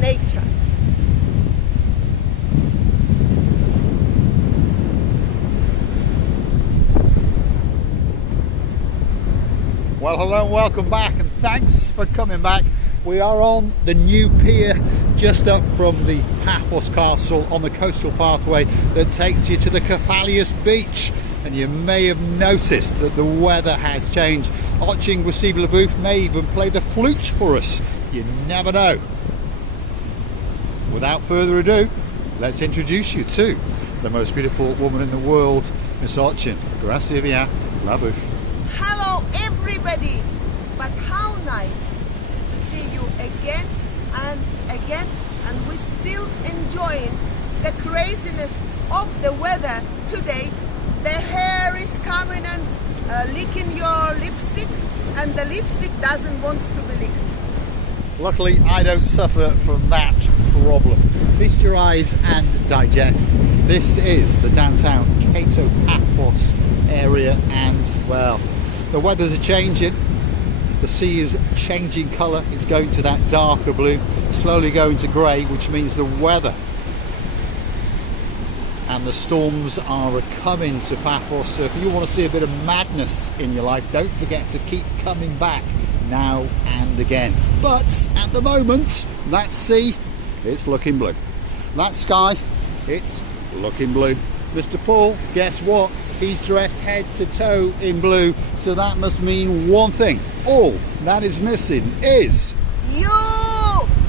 nature. Well, hello and welcome back, and thanks for coming back. We are on the new pier just up from the Paphos Castle on the coastal pathway that takes you to the Paphos beach. And you may have noticed that the weather has changed. Oching Booth may even play the flute for us. You never know. Without further ado, let's introduce you to the most beautiful woman in the world, Miss Oching. Grazie via la bouffe. Hello everybody, but how nice to see you again and again, and we're still enjoying the craziness of the weather today. The hair is coming and licking your lipstick, and the lipstick doesn't want to be licked. Luckily, I don't suffer from that problem. Feast your eyes and digest. This is the downtown Cato Paphos area, and well, the weathers are changing. The sea is changing colour. It's going to that darker blue, slowly going to grey, which means the weather and the storms are coming to Paphos. So if you want to see a bit of madness in your life, don't forget to keep coming back now and again. But at the moment, that sea, it's looking blue. That sky, it's looking blue. Mr. Paul, guess what? He's dressed head to toe in blue, so that must mean one thing. All that is missing is you!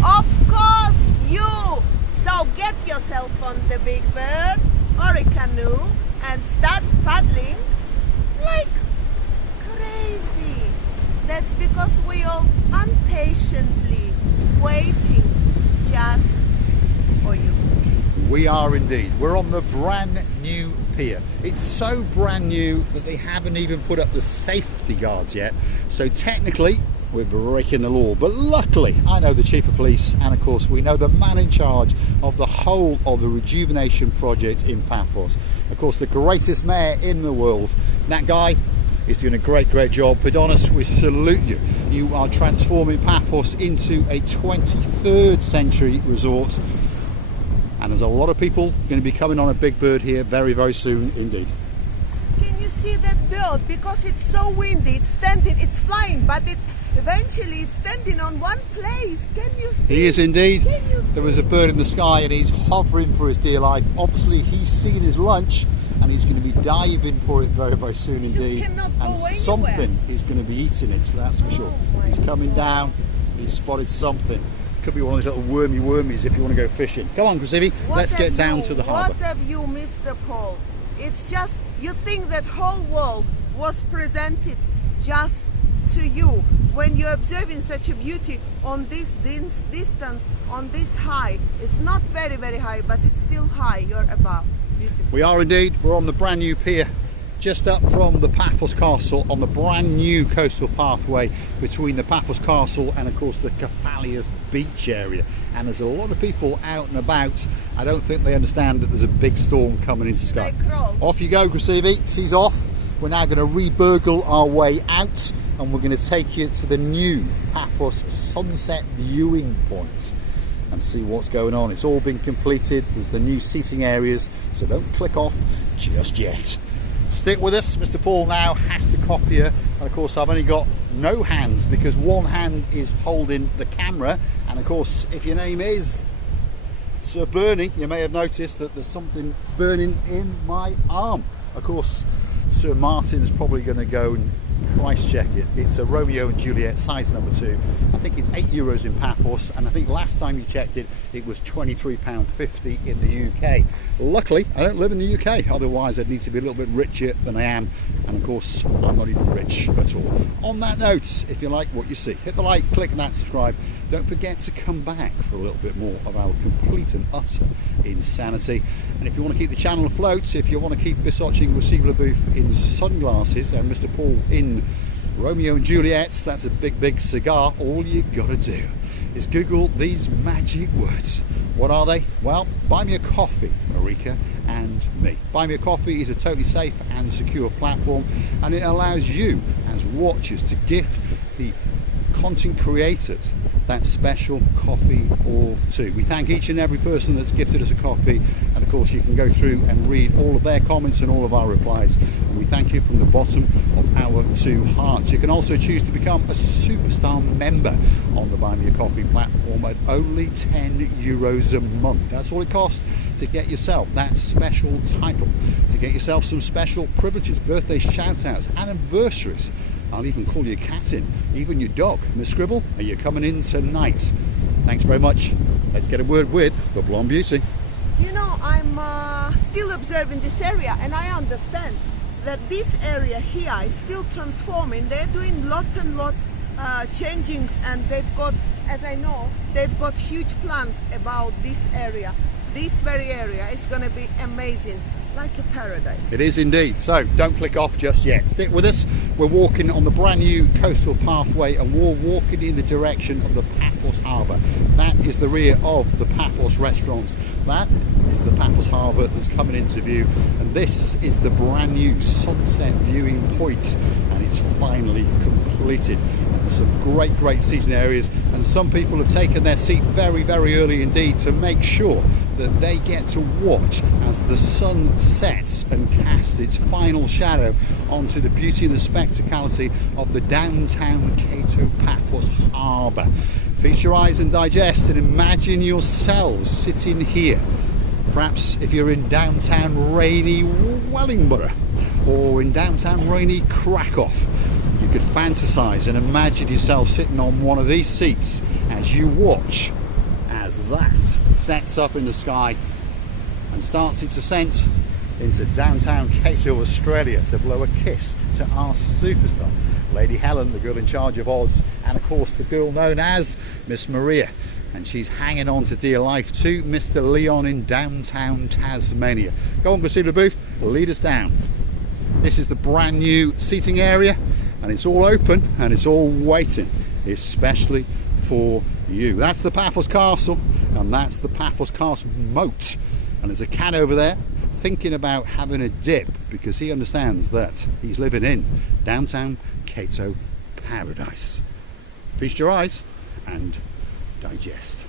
Of course, you! So get yourself on the big bird or a canoe and start paddling like crazy. That's because we are impatiently waiting just for you. We are indeed. We're on the brand new pier. It's so brand new that they haven't even put up the safety guards yet. So technically, we're breaking the law. But luckily, I know the Chief of Police, and of course, we know the man in charge of the whole of the rejuvenation project in Paphos. Of course, the greatest mayor in the world. That guy is doing a great job. Adonis, we salute you. You are transforming Paphos into a 23rd century resort. And there's a lot of people going to be coming on a big bird here very soon indeed. Can you see that bird? Because it's so windy, it's standing, it's flying, but eventually it's standing on one place. Can you see? He is indeed. Can you see? There was a bird in the sky and he's hovering for his dear life. Obviously he's seen his lunch and he's going to be diving for it very soon indeed. And something is going to be eating it, so that's for sure. He's coming down, he's spotted something. Could be one of those little wormies if you want to go fishing. Come on, Krasivi, let's get down to the harbour. What have you, Mr. Paul? It's just, you think that whole world was presented just to you when you're observing such a beauty on this distance, on this high. It's not very high, but it's still high. You're above. Beautiful. We are indeed. We're on the brand new pier just up from the Paphos Castle on the brand new coastal pathway between the Paphos Castle and of course the Paphos beach area. And there's a lot of people out and about. I don't think they understand that there's a big storm coming into sky. Off you go, Krasivi. She's off. We're now going to re-burgle our way out and we're going to take you to the new Paphos sunset viewing point and see what's going on. It's all been completed. There's the new seating areas, so don't click off just yet. Stick with us. Mr. Paul now has to copy her, and of course I've only got no hands because one hand is holding the camera, and of course if your name is Sir Bernie, you may have noticed that there's something burning in my arm. Of course Sir Martin's probably going to go and price check it. It's a Romeo and Juliet size number 2. I think it's €8 in Paphos, and I think last time you checked it, it was £23.50 in the UK. Luckily, I don't live in the UK, otherwise I'd need to be a little bit richer than I am, and of course, I'm not even rich at all. On that note, if you like what you see, hit the like, click that subscribe. Don't forget to come back for a little bit more of our complete and utter insanity. And if you want to keep the channel afloat, if you want to keep Miss Oching Booth in sunglasses and Mr. Paul in Romeo and Juliet's, that's a big cigar, all you gotta do is Google these magic words. What are they? Well, buy me a coffee, Marika and me. Buy Me a Coffee is a totally safe and secure platform, and it allows you as watchers to gift the content creators that special coffee or two. We thank each and every person that's gifted us a coffee, and of course you can go through and read all of their comments and all of our replies, and we thank you from the bottom of our two hearts. You can also choose to become a superstar member on the Buy Me a Coffee platform at only €10 a month. That's all it costs to get yourself that special title, to get yourself some special privileges, birthday shout outs, anniversaries. I'll even call your cat in, even your dog. Miss Scribble, are you coming in tonight? Thanks very much. Let's get a word with the Blonde Beauty. Do you know, I'm still observing this area, and I understand that this area here is still transforming. They're doing lots and lots changings, and they've got, as I know, they've got huge plans about this area. This very area is going to be amazing, like a paradise. It is indeed. So don't click off just yet. Stick with us. We're walking on the brand new coastal pathway, and we're walking in the direction of the Paphos Harbour. That is the rear of the Paphos restaurants. That is the Paphos Harbour that's coming into view, and this is the brand new sunset viewing point, and it's finally completed. There's some great seating areas, and some people have taken their seat very early indeed to make sure that they get to watch as the sun sets and casts its final shadow onto the beauty and the spectacality of the downtown Cato Paphos Harbour. Feast your eyes and digest, and imagine yourselves sitting here. Perhaps if you're in downtown rainy Wellingborough or in downtown rainy Krakow, you could fantasize and imagine yourself sitting on one of these seats as you watch as that sets up in the sky and starts its ascent into downtown Cato, Australia, to blow a kiss to our superstar, Lady Helen, the girl in charge of Oz, and of course the girl known as Miss Marika. And she's hanging on to dear life to Mr. Leon in downtown Tasmania. Go on, Priscilla Booth, lead us down. This is the brand new seating area, and it's all open and it's all waiting, especially for you. That's the Paphos Castle, and that's the Paphos Castle moat. And there's a cat over there thinking about having a dip because he understands that he's living in downtown Cato paradise. Feast your eyes and digest.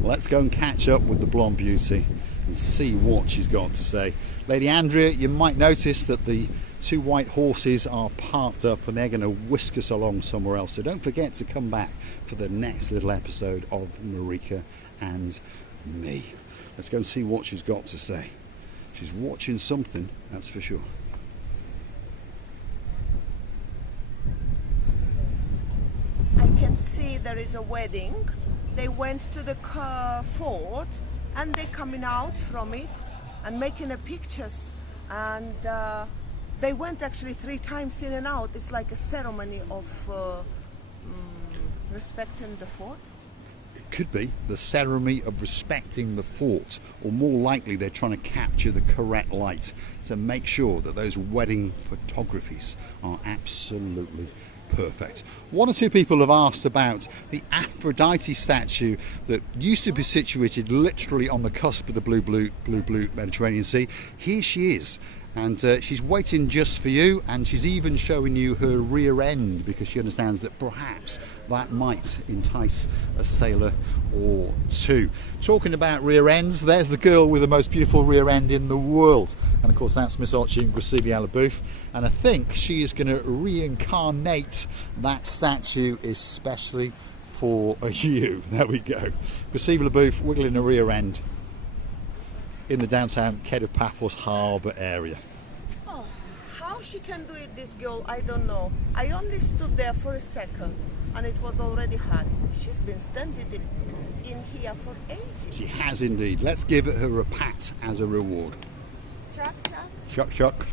Let's go and catch up with the Blonde Beauty and see what she's got to say. Lady Andrea, you might notice that the two white horses are parked up and they're going to whisk us along somewhere else. So don't forget to come back for the next little episode of Marika and me. Let's go and see what she's got to say. She's watching something, that's for sure. I can see there is a wedding. They went to the fort and they're coming out from it and making the pictures, and they went actually 3 times in and out. It's like a ceremony of respecting the fort. It could be the ceremony of respecting the fort, or more likely they're trying to capture the correct light to make sure that those wedding photographies are absolutely perfect. 1 or 2 people have asked about the Aphrodite statue that used to be situated literally on the cusp of the blue Mediterranean Sea. Here she is, and she's waiting just for you, and she's even showing you her rear end because she understands that perhaps that might entice a sailor or two. Talking about rear ends, there's the girl with the most beautiful rear end in the world, and of course that's Miss Ochin Gracevia Booth, and I think she is going to reincarnate that statue especially for you. There we go. Gracevia Booth wiggling the rear end in the downtown Cato Paphos Harbour area. Oh, how she can do it, this girl, I don't know. I only stood there for a second and it was already hot. She's been standing in here for ages. She has indeed. Let's give her a pat as a reward. Chuck, chuck. Chuck, chuck.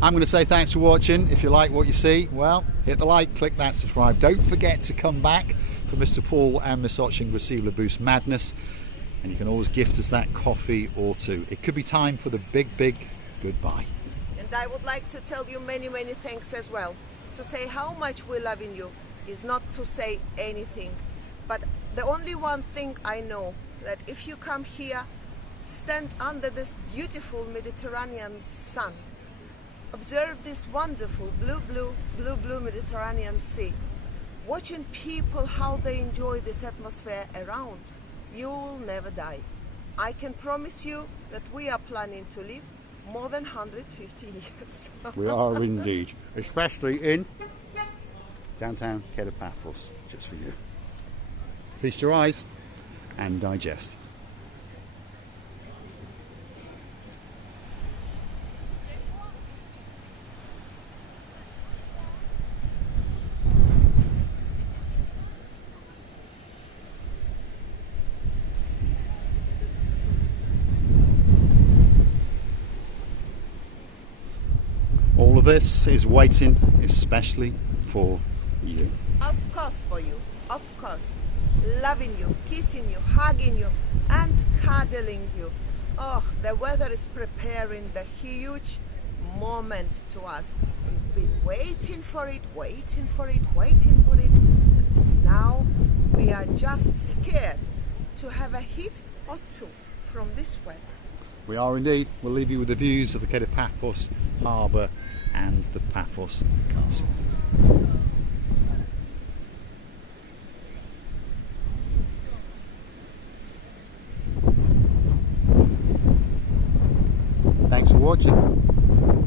I'm going to say thanks for watching. If you like what you see, well, hit the like, click that subscribe. Don't forget to come back for Mr. Paul and Miss Ochin Gracevia Booth's madness. And you can always gift us that coffee or two. It could be time for the big goodbye. And I would like to tell you many thanks as well. To say how much we love in you. is not to say anything, but the only one thing I know, that if you come here, stand under this beautiful Mediterranean sun, observe this wonderful blue Mediterranean sea, watching people how they enjoy this atmosphere around, you will never die. I can promise you that we are planning to live more than 150 years. We are indeed, especially in downtown Paphos, just for you. Feast your eyes and digest. All of this is waiting especially for you. Of course for you, of course. Loving you, kissing you, hugging you, and cuddling you. Oh, the weather is preparing the huge moment to us. We've been waiting for it. Now we are just scared to have a hit or two from this weather. We are indeed. We'll leave you with the views of the Paphos Harbour and the Paphos Castle. Thanks for watching.